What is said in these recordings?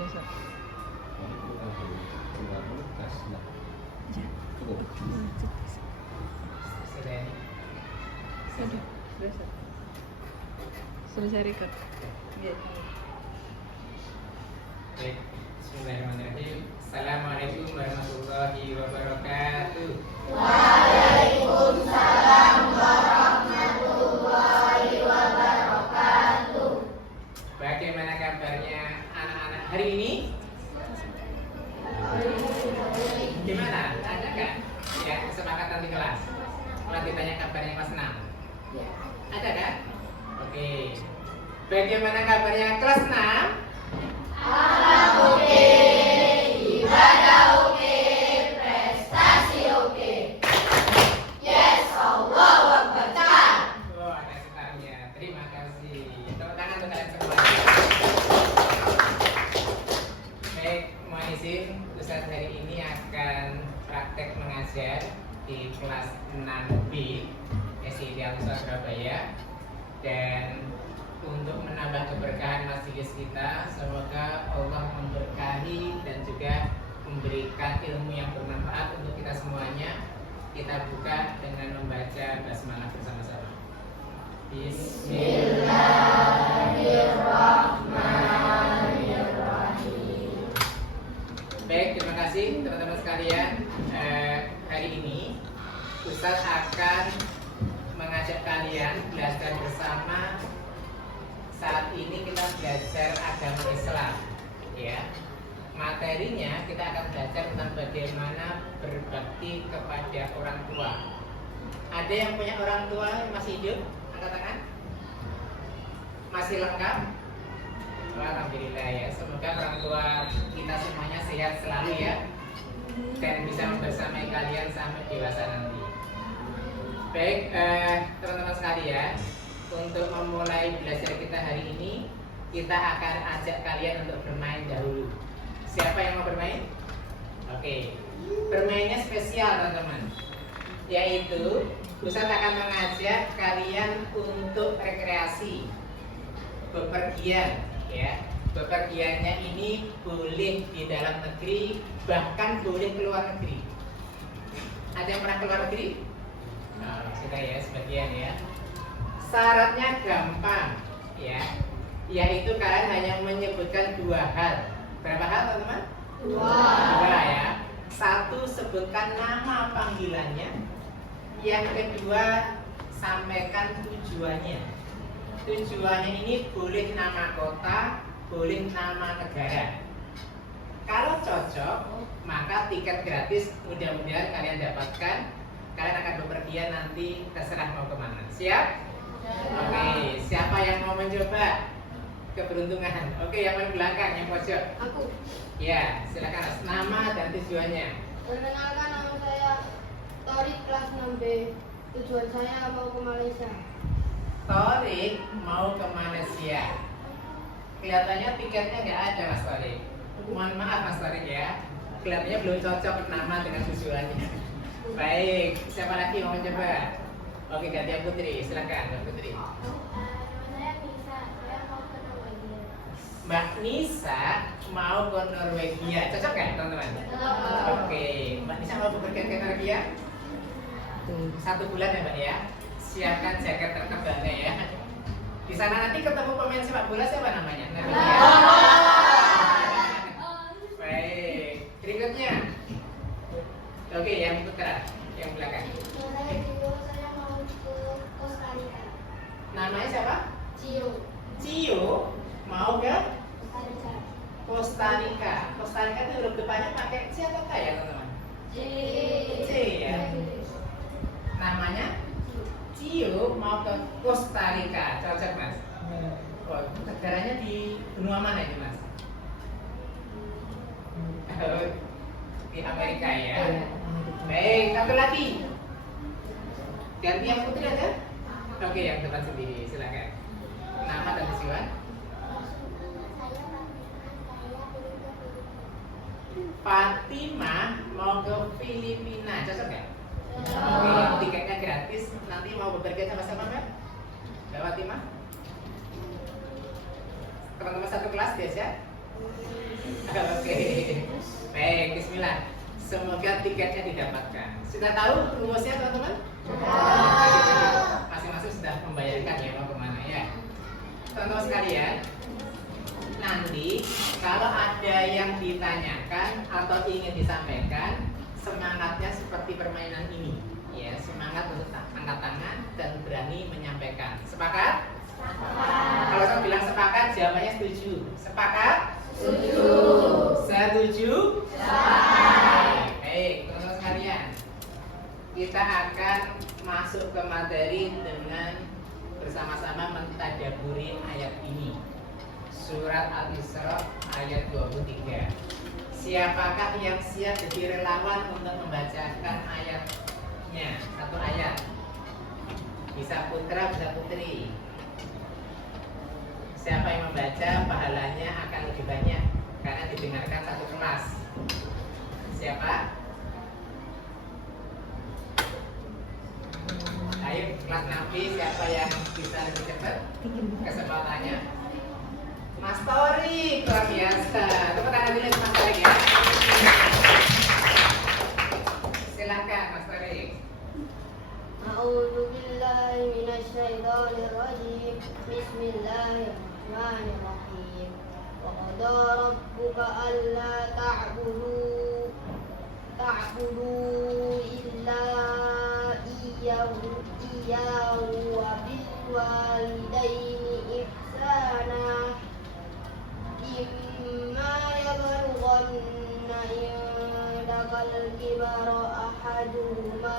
Desa. Sudah. Selesai record. Iya. Baik, bismillahirrahmanirrahim. Assalamualaikum warahmatullahi wabarakatuh. Waalaikumsalam warahmatullahi wabarakatuh. Bagaimana kabarnya anak-anak hari ini? Gimana? Ada nggak? Ya, kesepakatan di kelas. Kalau ditanya kabarnya kelas 6. Ada kan? Oke. Bagaimana kabarnya kelas 6? Alam oke, ibadah oke, prestasi oke. Yes, Allahu Akbar. Oh, ada setarnya. Terima kasih. Tepuk tangan untuk kalian semua. Baik, mohon izin, Ustaz hari ini akan praktek mengajar di kelas 6B SID Al-Nusra Surabaya. Dan untuk menambah keberkahan majelis kita, semoga Allah memberkahi dan juga memberikan ilmu yang bermanfaat untuk kita semuanya. Kita buka dengan membaca basmalah bersama-sama. Bismillahirrahmanirrahim. Baik, terima kasih teman-teman sekalian. Hari ini Ustaz akan mengajak kalian belajar bersama. Saat ini kita belajar agama Islam, ya. Materinya kita akan belajar tentang bagaimana berbakti kepada orang tua. Ada yang punya orang tua yang masih hidup? Angkat tangan. Masih lengkap? Alhamdulillah ya. Semoga orang tua kita semuanya sehat selalu ya, dan bisa membersamai kalian sampai dewasa nanti. Baik, teman-teman sekalian, untuk memulai belajar kita hari ini, kita akan ajak kalian untuk bermain dahulu. Siapa yang mau bermain? Oke, bermainnya spesial teman-teman, yaitu Ustaz akan mengajak kalian untuk rekreasi, bepergian, ya. Bepergiannya ini boleh di dalam negeri, bahkan boleh keluar negeri. Ada yang pernah keluar negeri? Nah, sudah ya, sebagian ya. Syaratnya gampang, ya, yaitu kalian hanya menyebutkan dua hal. Berapa hal teman-teman? Dua ya. Satu, sebutkan nama panggilannya. Yang kedua, sampaikan tujuannya. Tujuannya ini boleh nama kota, boleh nama negara. Kalau cocok, maka tiket gratis mudah-mudahan kalian dapatkan. Kalian akan bepergian nanti, terserah mau kemana. Siap? Oke, siapa yang mau mencoba keberuntungan? Oke, yang paling belakang, yang pojok. Aku. Ya, silakan. Nama dan tujuannya. Perkenalkan, nama saya Torik, kelas 6B. Tujuan saya mau ke Malaysia. Torik mau ke Malaysia. Kelihatannya tiketnya nggak ada, Mas Torik. Mohon maaf, Mas Torik ya. Kelihatannya belum cocok nama dengan tujuannya. Baik, siapa lagi mau mencoba? Oke, gantian Putri, silakan Mbak Putri. Nama saya Nisa, saya mau ke Norwegia. Mbak Nisa mau ke Norwegia, cocok nggak teman-teman? Oke, Mbak Nisa mau bepergian ke Norwegia 1 bulan ya Mbak ya. Siapkan jaket tertebalnya ya. Di sana nanti ketemu pemain sepak bola, siapa namanya? Norwegia. Baik, berikutnya. Oke, yang putra, yang belakang. Saya mau ke Costa Rica. Namanya siapa? Cio. Cio mau ke Costa Rica. Costa Rica. Costa Rica itu huruf depannya pakai C atau K ya teman-teman? C ya. Namanya Cio mau ke Costa Rica. Cocok Mas? Oh, negaranya di benua mana ini Mas? Di Amerika ya. Baik, satu lagi. Ganti yang putri aja. Oke, yang depan sendiri, silakan. Nama dan tujuan. Fatimah mau ke Filipina, cocok nggak? Oke, tiketnya gratis. Nanti mau bepergian sama-sama nggak? Mbak Fatimah? Teman-teman satu kelas biasa? Oke, baik, bismillah. Semoga tiketnya didapatkan. Sudah tahu rumusnya teman-teman? Masing-masing sudah membayangkan ya mau kemana ya. Teman-teman sekalian, nanti kalau ada yang ditanyakan atau ingin disampaikan, semangatnya seperti permainan ini, ya, semangat untuk angkat tangan dan berani menyampaikan. Sepakat? Kalau saya bilang sepakat, jawabannya setuju. Sepakat? Setuju. Setuju? Baik, teman-teman sekalian, kita akan masuk ke materi dengan bersama-sama mentadaburi ayat ini. Surat Al-Isra ayat 23. Siapakah yang siap jadi relawan untuk membacakan ayatnya? Satu ayat. Bisa putra, bisa putri. Siapa yang membaca, pahalanya akan lebih banyak karena didengarkan satu kelas. Siapa? Ayo, kelas Nabi, siapa yang bisa lebih cepat? Kesempatannya Mas Tori, luar biasa. Tepuk tangan dulu Mas Tori ya. Silakan Mas Tori. A'udzu billahi minasyaitonir rajim. Bismillahirrahmanirrahim. Wa qada rabbuka alla ta'budu illa iyyahu wa bil walidaini ihsana. Imma yablughanna indakal kibara ahaduhuma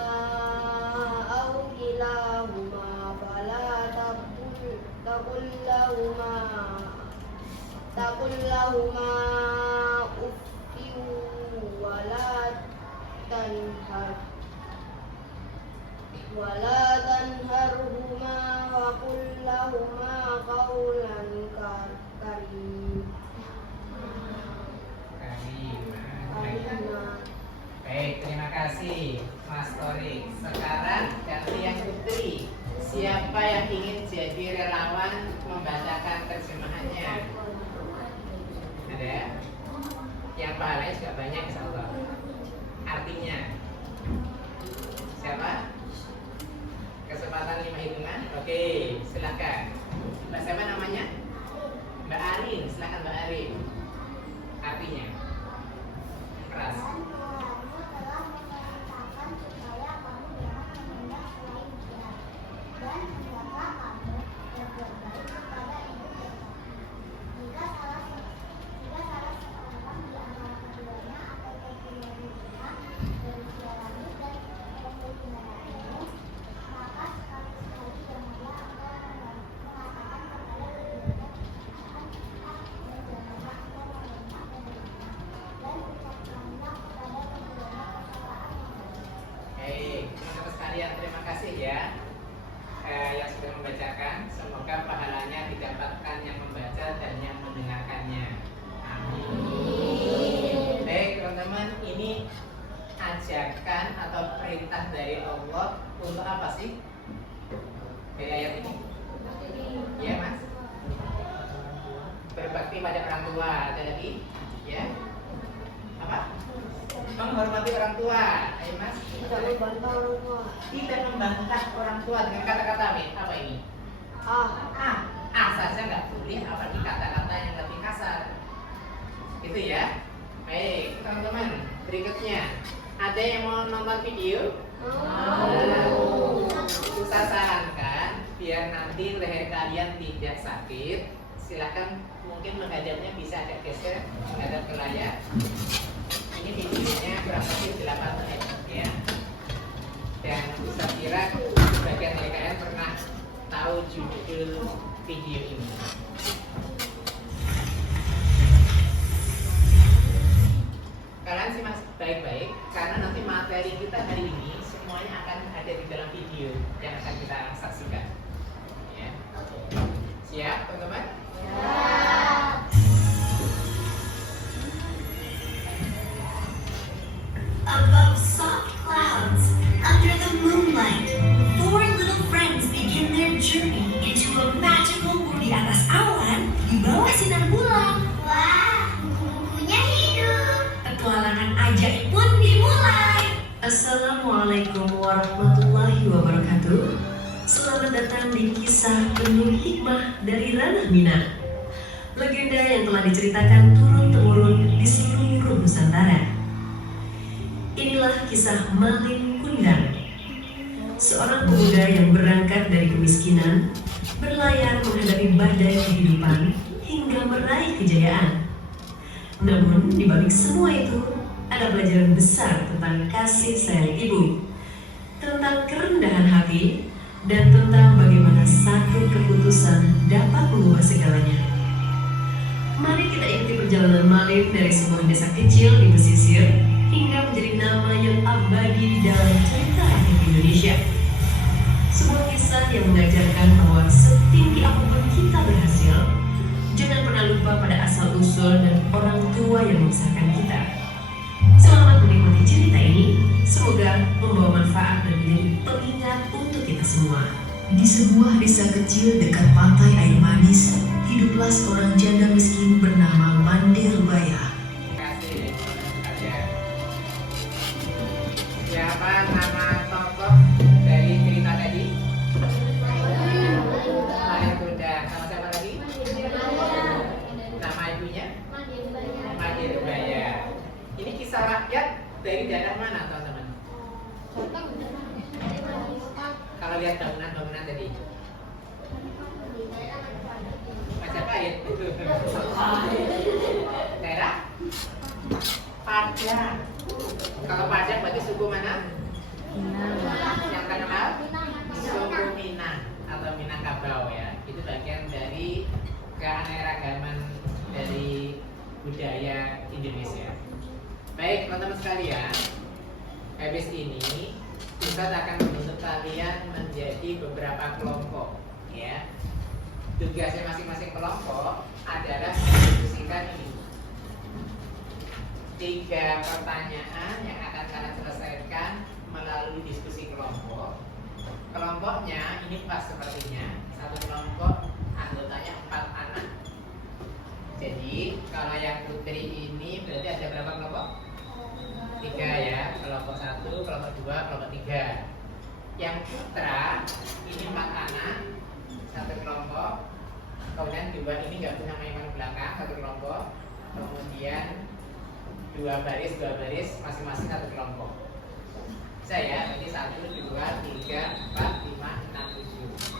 aw kilahuma fala taqul lahuma uffin wala tanharhuma wa qul lahuma qawlan karim. Baik, terima kasih Mas Tori. Sekarang ganti yang putri. Siapa yang ingin jadi relawan membacakan terjemahannya? Ada? Yang pahalanya juga banyak insya Allah. Artinya siapa? Kesempatan 5 hitungan. Oke, silakan. Mbak siapa namanya? Mbak Arin, silakan Mbak Arin. Artinya keras. Terima kasih ya yang sudah membacakan. Semoga pahalanya didapatkan yang membaca dan yang mendengarkannya. Amin. Baik teman-teman, ini ajakan atau perintah dari Allah untuk apa sih? Dari ayat ini? Ya Mas? Berbakti pada orang tua. Ada lagi? Ya? Apa? Menghormati orang tua. Ayo Mas? Tidak membantah orang tua. Tidak membantah orang tua dengan kata-kata apa ini? Saja nggak boleh, apalagi kata-kata yang lebih kasar. Itu ya. Baik, teman-teman. Berikutnya, ada yang mau nonton video? Saya sarankan biar nanti leher kalian tidak sakit. Silakan mungkin menghadapnya bisa agak geser menghadap ke layar. Ini videonya kurang lebih 8 menit ya. Dan saya kira sebagian dari kalian pernah tahu judul video ini. Kalian simak baik-baik karena nanti materi kita hari ini semuanya akan ada di dalam video yang akan kita saksikan. Ya. Siap, teman-teman? Above soft clouds, under the moonlight, 4 little friends begin their journey into a magical world. Di atas awan, di bawah sinar bulan. Wah, Assalamualaikum warahmatullahi wabarakatuh. Selamat datang di kisah penuh hikmah dari Ranah Minang. Legenda yang telah diceritakan turun-temurun di seluruh Nusantara. Inilah kisah Malin Kundang. Seorang pemuda yang berangkat dari kemiskinan, berlayar menghadapi badai kehidupan hingga meraih kejayaan. Namun di balik semua itu, ada pelajaran besar tentang kasih sayang ibu, tentang kerendahan hati, dan tentang bagaimana satu keputusan dapat mengubah segalanya. Mari kita ikuti perjalanan Malin dari sebuah desa kecil di pesisir hingga menjadi nama yang abadi dalam cerita rakyat Indonesia. Sebuah kisah yang mengajarkan bahwa setinggi apapun kita berhasil, jangan pernah lupa pada asal-usul dan orang tua yang membesarkan kita. Selamat menikmati cerita ini, semoga membawa manfaat dan menjadi pengingat untuk kita semua. Di sebuah desa kecil dekat pantai air manis, hiduplah seorang janda miskin bernama Mande Rubaya. Terima kasih kalian. Siapa nama tokoh dari cerita tadi? Malin Kundang. Nama siapa lagi? Nama ibunya? Mande Rubaya. Ini kisah rakyat dari daerah mana, teman-teman? Kalau lihat bangunan-bangunan tadi, Majapahit. Daerah Padang. Kalau Padang berarti suku mana? Yang terkenal suku Minang atau Minangkabau ya. Itu bagian dari keanekaragaman dari budaya Indonesia. Baik teman-teman sekalian, habis ini Ustadz akan membentuk kalian menjadi beberapa kelompok ya. Tugasnya masing-masing kelompok adalah mendiskusikan ini 3 pertanyaan yang akan kalian selesaikan melalui diskusi kelompok. Kelompoknya ini pas sepertinya, satu kelompok anggotanya 4 anak. Jadi kalau yang putri ini berarti ada berapa kelompok? 3 ya, kelompok 1, kelompok 2, kelompok 3. Yang putra ini 4 anak, satu kelompok. Kemudian 2 ini gabung sama yang paling belakang, satu kelompok. Kemudian 2 baris masing-masing satu kelompok. Saya berarti 1, 2, 3, 4, 5, 6, 7.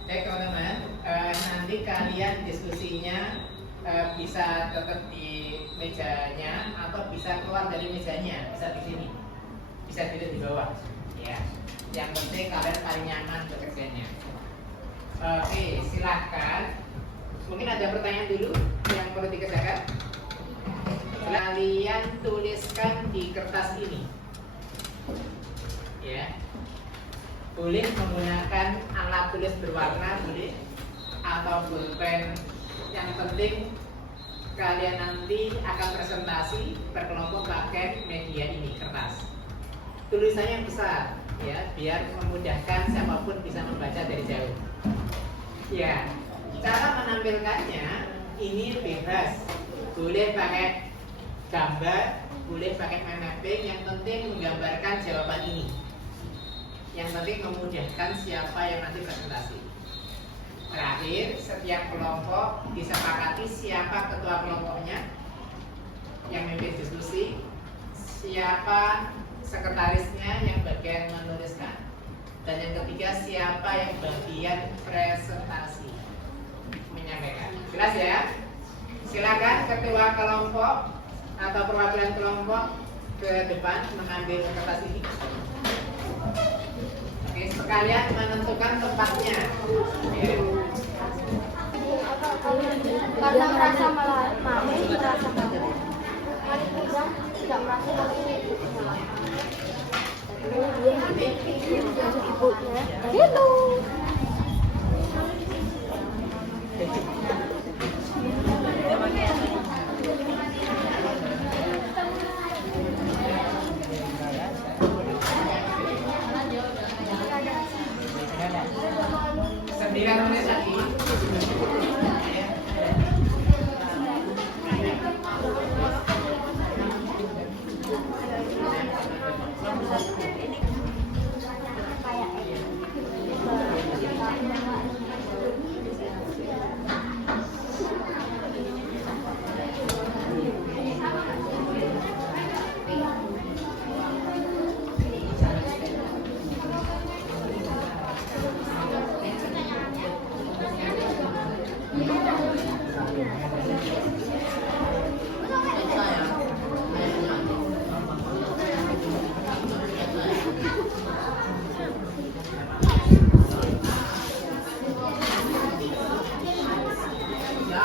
Oke teman-teman, nanti kalian diskusinya bisa tetap di mejanya atau bisa keluar dari mejanya, bisa di sini, bisa duduk di bawah ya. Yang penting kalian paling nyaman bekerjanya. Oke, silahkan. Mungkin ada pertanyaan dulu yang perlu dikerjakan. Kalian tuliskan di kertas ini ya. Boleh menggunakan alat tulis berwarna, boleh, atau pulpen. Yang penting kalian nanti akan presentasi berkelompok pakai media ini, kertas. Tulisannya yang besar ya, biar memudahkan siapapun bisa membaca dari jauh. Ya, cara menampilkannya ini bebas. Boleh pakai gambar, boleh pakai mind mapping, yang penting menggambarkan jawaban ini. Yang penting memudahkan siapa yang nanti presentasi. Terakhir, setiap kelompok disepakati siapa ketua kelompoknya yang memimpin diskusi, siapa sekretarisnya yang bagian menuliskan, dan yang ketiga siapa yang bagian presentasi menyampaikan. Jelas ya? Silakan ketua kelompok atau perwakilan kelompok ke depan mengambil kertas ini. Oke, sekalian menentukan tempatnya. Ya. Karena merasa malah mami merasa Malin Kundang tidak merasa ibunya gitu. Sendirian menulis lagi.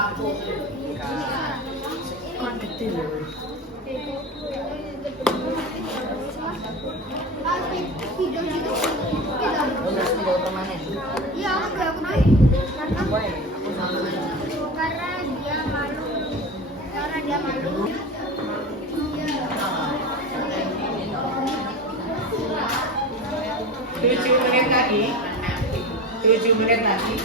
Iya, aku karena dia malu. Karena dia malu. 7 menit lagi. 7 menit lagi.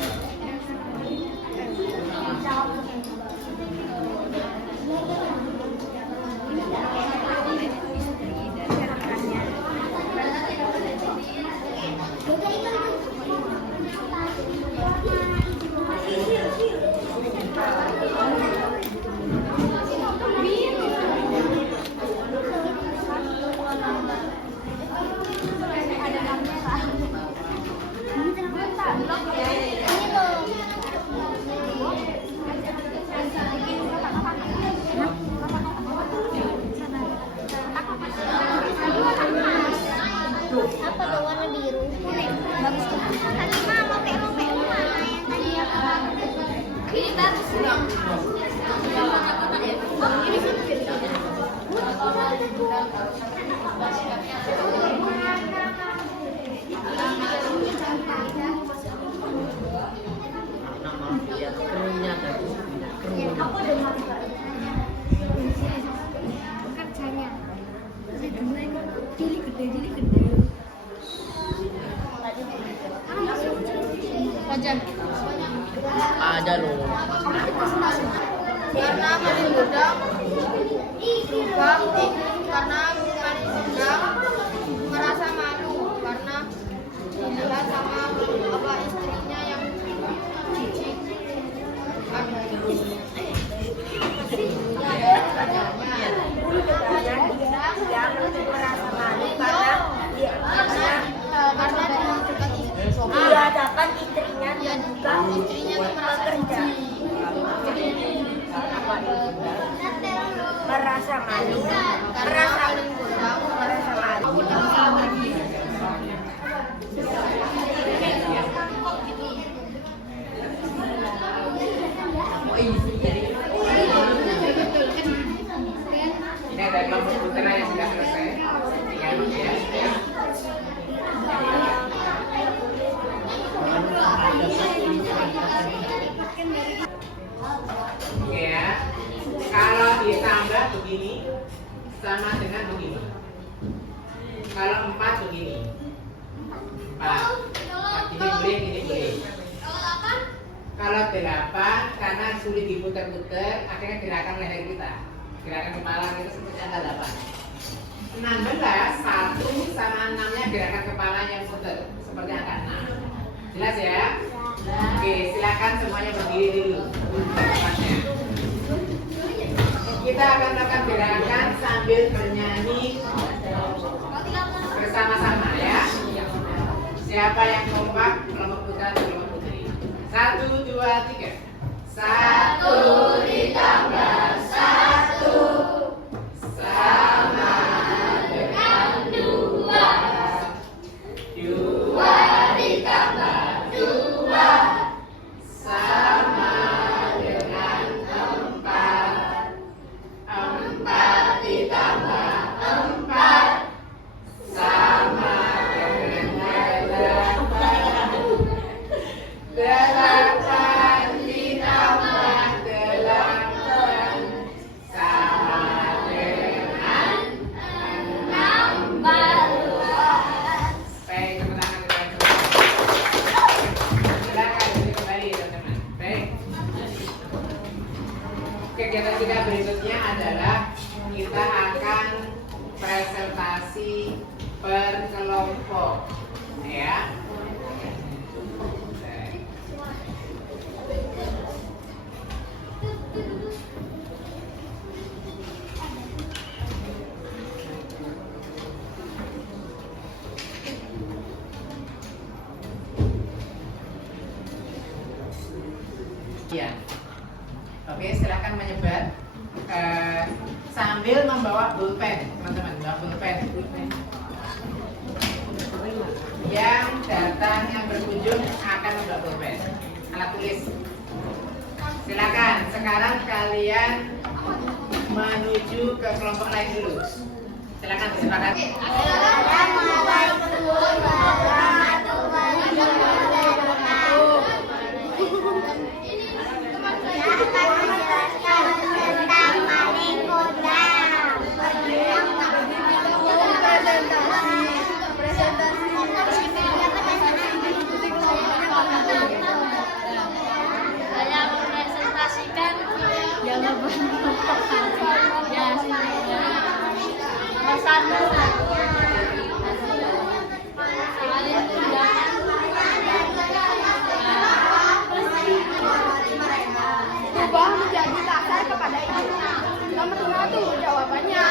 Apa dong warna biru? Kuning. Bagus. Tadi mama rompe mana yang tadi aku. Ini bagus. Aku udah mau kerjanya. Jili gede. Wajan. Ada loh. Karena masih muda, berubah. Karena masih muda, merasa malu karena dilihat sama bapak istrinya yang jijik. Merasa malu karena dia dapat istrinya dan juga istrinya itu merasa kerja. Merasa malu karena saling gondang, merasa malu. Ini ada kelompok putra yang sudah selesai. Ya. Oke ya. Kalau ditambah begini sama dengan begini. Kalau 4 begini. 4. Ini boleh. Kalau 8 karena sulit diputar-putar, akhirnya gerakan leher kita, gerakan kepala kita seperti angka 8. 16 1 sama 6-nya gerakan kepalanya putar seperti angka 6. Jelas ya? Oke, silakan semuanya berdiri dulu. Kita akan melakukan gerakan sambil bernyanyi bersama-sama ya. Siapa yang kompak, kelompok putra atau kelompok putri? 1, 2, 3. 1 ditambah 1 sama dengan 2. 2 ditambah 2 sama dengan 4. 4 ditambah 4 sama dengan 8. 8 ditambah 8 sama dengan 16. Baik, tepuk tangan teman-teman. Silakan duduk kembali teman-teman. Baik. Kegiatan kita berikutnya adalah kita akan presentasi per kelompok ya. Ya. Oke, silakan menyebar sambil membawa pulpen, teman-teman. Bawa pulpen. Yang datang, yang berkunjung akan membawa pulpen, alat tulis. Silakan sekarang kalian menuju ke kelompok lain dulu. Silakan disepakati. Assalamualaikum warahmatullahi wabarakatuh. Saya akan menjelaskan tentang maling kondang. Saya mempresentasikan jawaban kelompok ya nomor 1 Ubah menjadi kasar kepada ibu. Nomor 1 jawabannya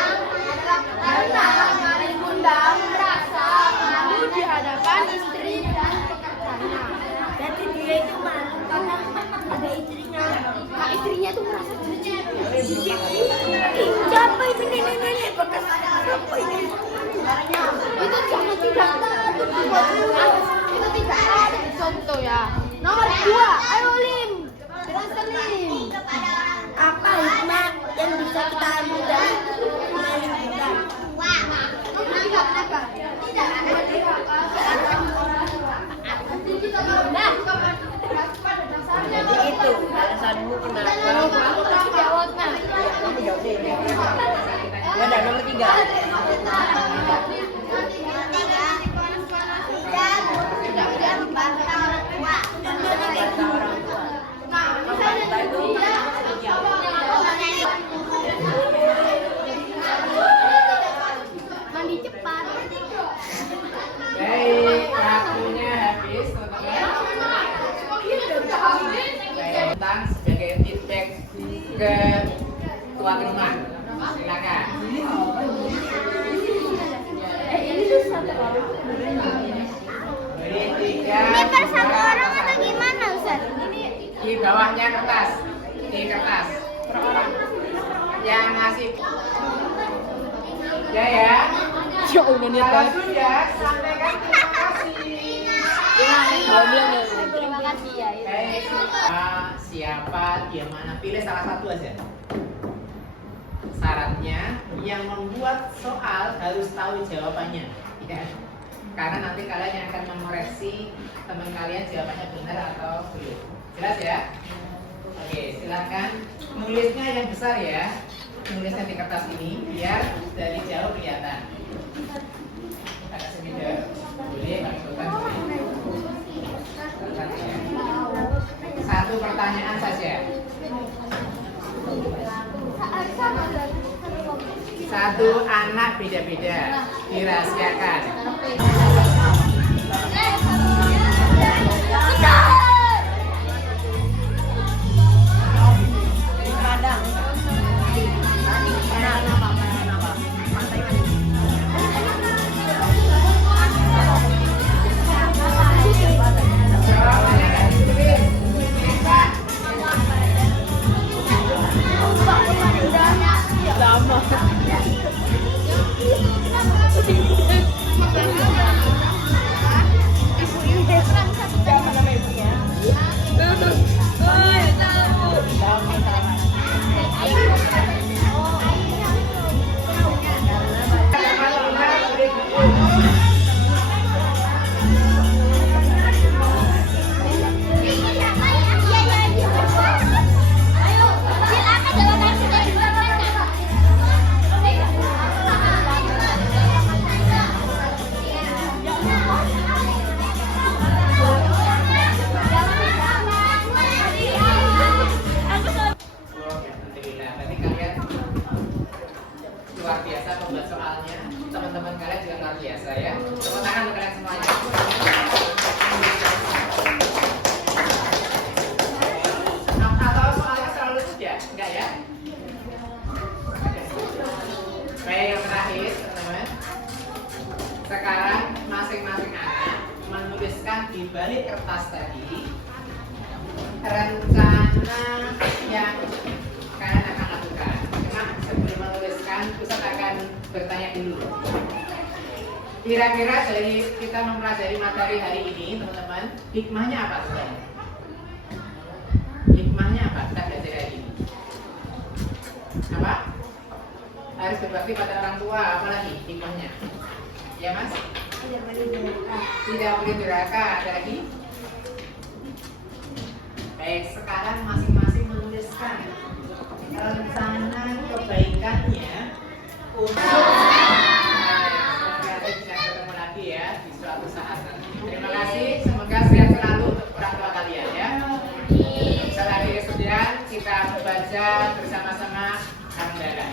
adalah karena maling kundang merasa malu di hadapan istri dan pekerjaannya. Jadi dia itu malu karena ada istrinya. Nah istrinya itu merasa jijik. Siapa itu nenek-nenek bekas siapa ini? Itu jangan tidak takut dibuat ulang. Itu tidak ada contoh ya. Nomor 2, ayo Lim. Jelaskan Lim. Apa hikmah yang bisa kita ambil dari maling kundang? Nomor 3 kenapa? Nomor 3 Jadi itu alasanmu kenapa? jawabnya. Kamu jawab deh. Ya udah nomor 3. Tidak membantah orang tua. Nah, misalnya mandi cepat. Baik, waktunya habis, teman-teman. Tentang sebagai feedback ke tuan rumah. Silakan. Beri 3. Ini per satu orang atau gimana, Ustaz? Di bawahnya kertas, di kertas per orang yang ngasih ya. Ya udah nih Kalau sudah sampaikan terima kasih. Terima kasih ya. Baik, siapa dia mana, pilih salah satu aja. Syaratnya yang membuat soal harus tahu jawabannya, ya. Karena nanti kalian yang akan mengoreksi teman kalian jawabannya benar atau belum. Jelas ya? Oke, silakan nulisnya yang besar ya. Nulisnya di kertas ini biar dari jauh kelihatan. Agak semida. Boleh pakai pulpen. Satu pertanyaan saja. Satu anak beda-beda, dirahasiakan. Luar biasa pembuat soalnya, teman-teman kalian juga luar biasa ya. Tepuk tangan untuk kalian semuanya. Atau soalnya selalu sudah, enggak ya? Baik, yang terakhir teman-teman. Sekarang masing-masing anak menuliskan di balik kertas tadi rencana yang kalian akan lakukan. Cuma sebelum menuliskan, Ustaz akan bertanya dulu. Kira-kira dari kita mempelajari materi hari ini, teman-teman, hikmahnya apa sebenarnya? Hikmahnya apa kita belajar hari ini? berbakti pada orang tua, apalagi hikmahnya? Ya Mas? Tidak boleh durhaka. Ada lagi? Baik, sekarang masing-masing menuliskan rencana kebaikannya untuk semoga bisa ketemu lagi ya di suatu saat nanti. Terima kasih, semoga sehat selalu untuk orang tua kalian ya. Setelah kemudian kita membaca bersama-sama hamdalah.